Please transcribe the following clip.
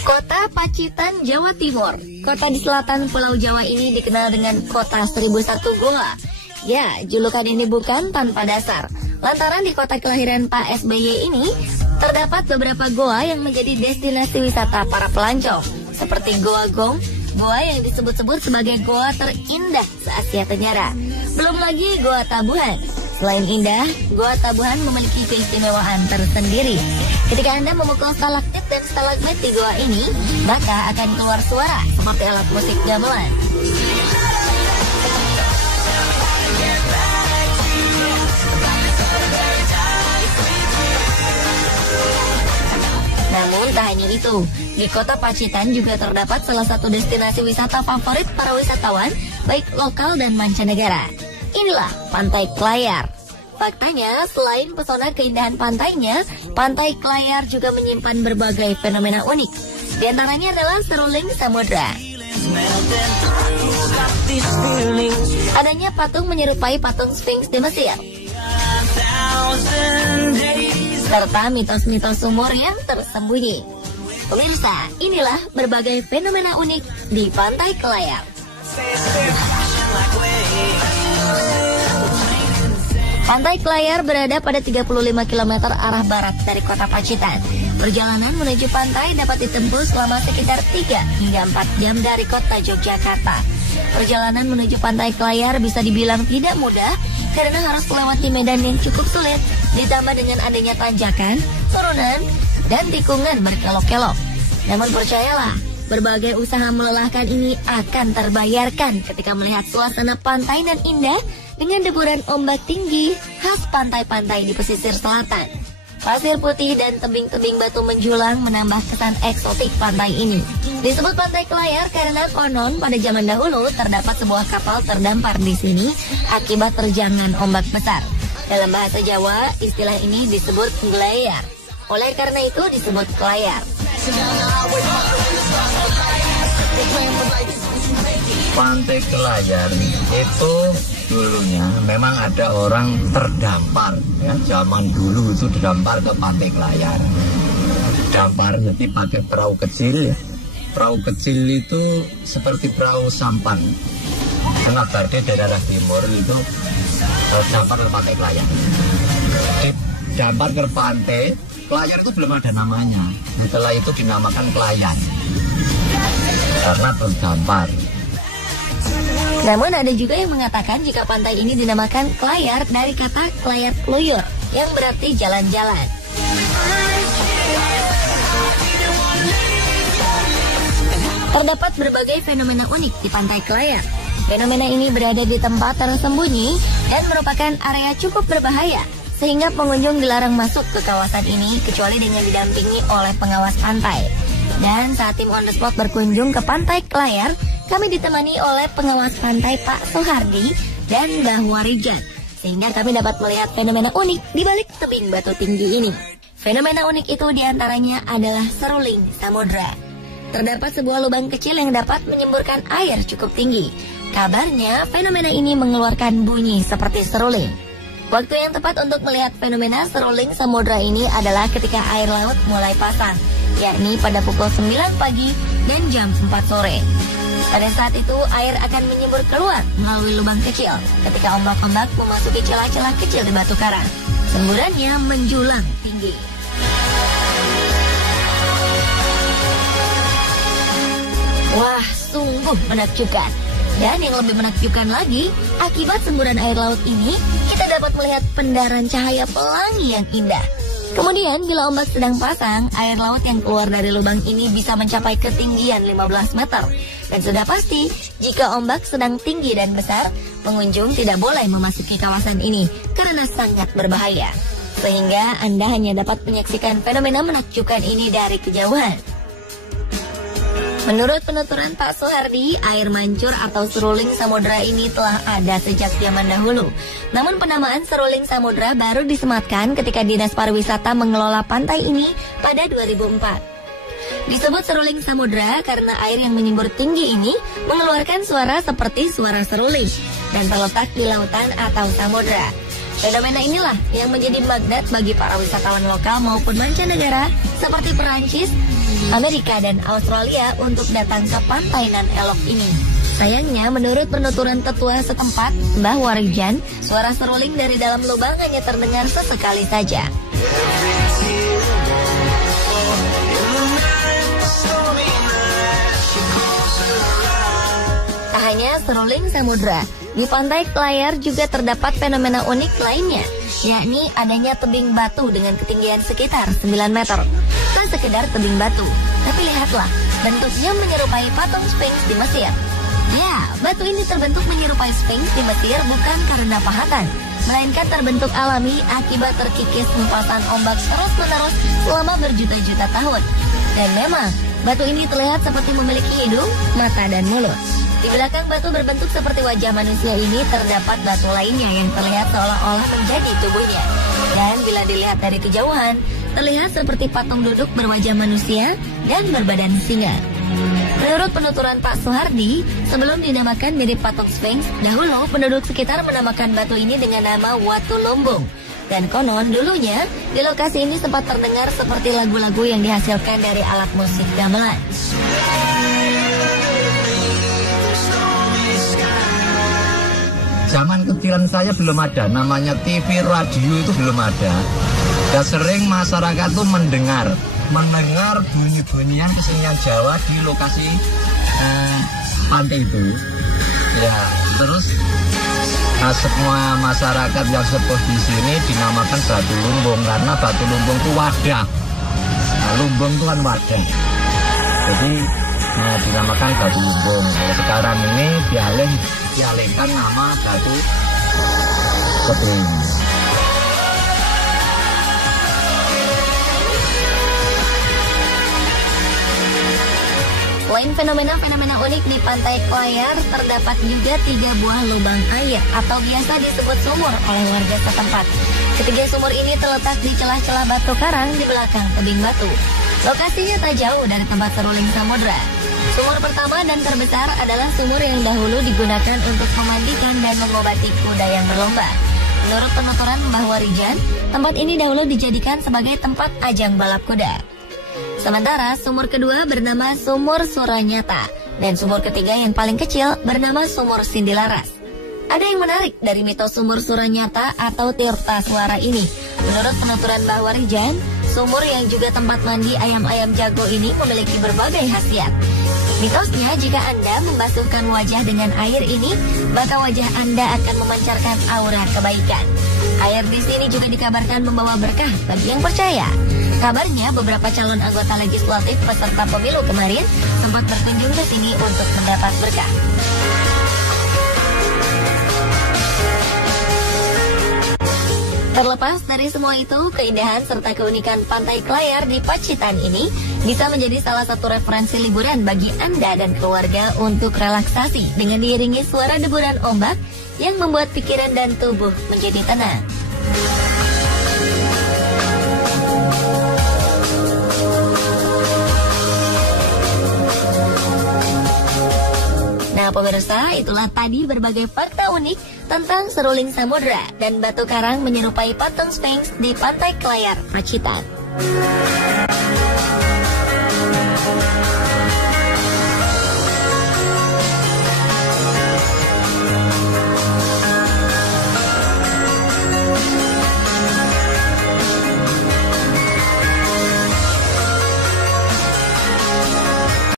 Kota Pacitan, Jawa Timur. Kota di selatan Pulau Jawa ini dikenal dengan Kota 1001 Goa. Ya, julukan ini bukan tanpa dasar. Lantaran di kota kelahiran Pak SBY ini terdapat beberapa goa yang menjadi destinasi wisata para pelancong, seperti Goa Gong, goa yang disebut-sebut sebagai goa terindah se-Asia Tenggara. Belum lagi Goa Tabuhan. Selain indah, Goa Tabuhan memiliki keistimewaan tersendiri. Ketika Anda memukul stalaktit dan stalagmit di goa ini, maka akan keluar suara seperti alat musik gamelan. Namun tak hanya itu, di kota Pacitan juga terdapat salah satu destinasi wisata favorit para wisatawan, baik lokal dan mancanegara. Inilah Pantai Klayar. Faktanya, selain pesona keindahan pantainya, Pantai Klayar juga menyimpan berbagai fenomena unik. Di antaranya adalah seruling samudra. Adanya patung menyerupai patung Sphinx di Mesir. Serta mitos-mitos sumur yang tersembunyi. Pemirsa, inilah berbagai fenomena unik di Pantai Klayar. Pantai Klayar berada pada 35 km arah barat dari kota Pacitan. Perjalanan menuju pantai dapat ditempuh selama sekitar 3 hingga 4 jam dari kota Yogyakarta. Perjalanan menuju Pantai Klayar bisa dibilang tidak mudah karena harus melewati medan yang cukup sulit, ditambah dengan adanya tanjakan, turunan, dan tikungan berkelok-kelok. Namun percayalah, berbagai usaha melelahkan ini akan terbayarkan ketika melihat suasana pantai dan indah dengan deburan ombak tinggi khas pantai-pantai di pesisir selatan. Pasir putih dan tebing-tebing batu menjulang menambah kesan eksotik pantai ini. Disebut Pantai Klayar karena konon pada zaman dahulu terdapat sebuah kapal terdampar di sini akibat terjangan ombak besar. Dalam bahasa Jawa, istilah ini disebut nglayar. Oleh karena itu disebut Klayar. Pantai Klayar itu dulunya memang ada orang terdampar, ya, zaman dulu itu terdampar ke Pantai Klayar. Dampar jadi pakai perahu kecil, ya. Perahu kecil itu seperti perahu sampan. Karena dari daerah timur itu dampar ke Pantai Klayar. Dampar ke Pantai Klayar itu belum ada namanya. Setelah itu dinamakan Klayan karena terdampar. Namun ada juga yang mengatakan jika pantai ini dinamakan Klayar dari kata Klayar Kluyur yang berarti jalan-jalan. Terdapat berbagai fenomena unik di Pantai Klayar. Fenomena ini berada di tempat tersembunyi dan merupakan area cukup berbahaya, sehingga pengunjung dilarang masuk ke kawasan ini kecuali dengan didampingi oleh pengawas pantai. Dan saat tim on the spot berkunjung ke Pantai Klayar, kami ditemani oleh pengawas pantai Pak Sohardi dan Mbah Warijan, sehingga kami dapat melihat fenomena unik di balik tebing batu tinggi ini. Fenomena unik itu diantaranya adalah seruling samudra. Terdapat sebuah lubang kecil yang dapat menyemburkan air cukup tinggi. Kabarnya fenomena ini mengeluarkan bunyi seperti seruling. Waktu yang tepat untuk melihat fenomena seruling samudra ini adalah ketika air laut mulai pasang, yakni pada pukul 9 pagi dan jam 4 sore. Pada saat itu air akan menyembur keluar melalui lubang kecil ketika ombak-ombak memasuki celah-celah kecil di batu karang. Semburannya menjulang tinggi. Wah, sungguh menakjubkan. Dan yang lebih menakjubkan lagi, akibat semburan air laut ini, kita dapat melihat pendaran cahaya pelangi yang indah. Kemudian bila ombak sedang pasang, air laut yang keluar dari lubang ini bisa mencapai ketinggian 15 meter. Dan sudah pasti, jika ombak sedang tinggi dan besar, pengunjung tidak boleh memasuki kawasan ini karena sangat berbahaya. Sehingga Anda hanya dapat menyaksikan fenomena menakjubkan ini dari kejauhan. Menurut penuturan Pak Sohardi, air mancur atau seruling samudra ini telah ada sejak zaman dahulu. Namun penamaan seruling samudra baru disematkan ketika Dinas Pariwisata mengelola pantai ini pada 2004. Disebut seruling samudra karena air yang menyembur tinggi ini mengeluarkan suara seperti suara seruling dan terletak di lautan atau samudra. Fenomena inilah yang menjadi magnet bagi para wisatawan lokal maupun mancanegara seperti Perancis, Amerika, dan Australia untuk datang ke pantai nan elok ini. Sayangnya, menurut penuturan tetua setempat, Mbah Warijan, suara seruling dari dalam lubang hanya terdengar sesekali saja. Tak hanya seruling samudra, di pantai Klayar juga terdapat fenomena unik lainnya, yakni adanya tebing batu dengan ketinggian sekitar 9 meter. Tak sekedar tebing batu, tapi lihatlah, bentuknya menyerupai patung Sphinx di Mesir. Ya, batu ini terbentuk menyerupai Sphinx di Mesir bukan karena pahatan, melainkan terbentuk alami akibat terkikis hempatan ombak terus-menerus selama berjuta-juta tahun. Dan memang, batu ini terlihat seperti memiliki hidung, mata, dan mulut. Di belakang batu berbentuk seperti wajah manusia ini terdapat batu lainnya yang terlihat seolah-olah menjadi tubuhnya. Dan bila dilihat dari kejauhan, terlihat seperti patung duduk berwajah manusia dan berbadan singa. Menurut penuturan Pak Soehardi, sebelum dinamakan mirip patung Sphinx, dahulu penduduk sekitar menamakan batu ini dengan nama Watu Lumbung. Dan konon dulunya, di lokasi ini sempat terdengar seperti lagu-lagu yang dihasilkan dari alat musik gamelan. Zaman kecilan saya belum ada, namanya TV, radio itu belum ada. Dan sering masyarakat tuh mendengar bunyi-bunyian kesenian Jawa di lokasi pantai itu. Ya, terus semua masyarakat yang sepuh di sini dinamakan batu lumbung karena batu lumbung itu wadah. Nah, lumbung itu kan wadah. Jadi dinamakan batu lumbung. Sekarang ini dialihkan nama batu keping. Selain fenomena-fenomena unik di pantai Klayar, terdapat juga 3 buah lubang air atau biasa disebut sumur oleh warga setempat. Ketiga sumur ini terletak di celah-celah batu karang di belakang tebing batu. Lokasinya tak jauh dari tempat seruling samudra. Sumur pertama dan terbesar adalah sumur yang dahulu digunakan untuk memandikan dan mengobati kuda yang berlomba. Menurut penuturan Mbah Warijan, tempat ini dahulu dijadikan sebagai tempat ajang balap kuda. Sementara sumur kedua bernama Sumur Suranyata dan sumur ketiga yang paling kecil bernama Sumur Sindilaras. Ada yang menarik dari mitos Sumur Suranyata atau Tirta Suara ini. Menurut penuturan Mbah Warijan, sumur yang juga tempat mandi ayam-ayam jago ini memiliki berbagai khasiat. Mitosnya, jika Anda membasuhkan wajah dengan air ini, maka wajah Anda akan memancarkan aura kebaikan. Air di sini juga dikabarkan membawa berkah bagi yang percaya. Kabarnya beberapa calon anggota legislatif peserta pemilu kemarin sempat berkunjung ke sini untuk mendapat berkah. Terlepas dari semua itu, keindahan serta keunikan pantai Klayar di Pacitan ini bisa menjadi salah satu referensi liburan bagi Anda dan keluarga untuk relaksasi dengan diiringi suara deburan ombak yang membuat pikiran dan tubuh menjadi tenang. Nah pemirsa, itulah tadi berbagai fakta unik tentang seruling samudra dan batu karang menyerupai patung Sphinx di pantai Klayar, Pacitan.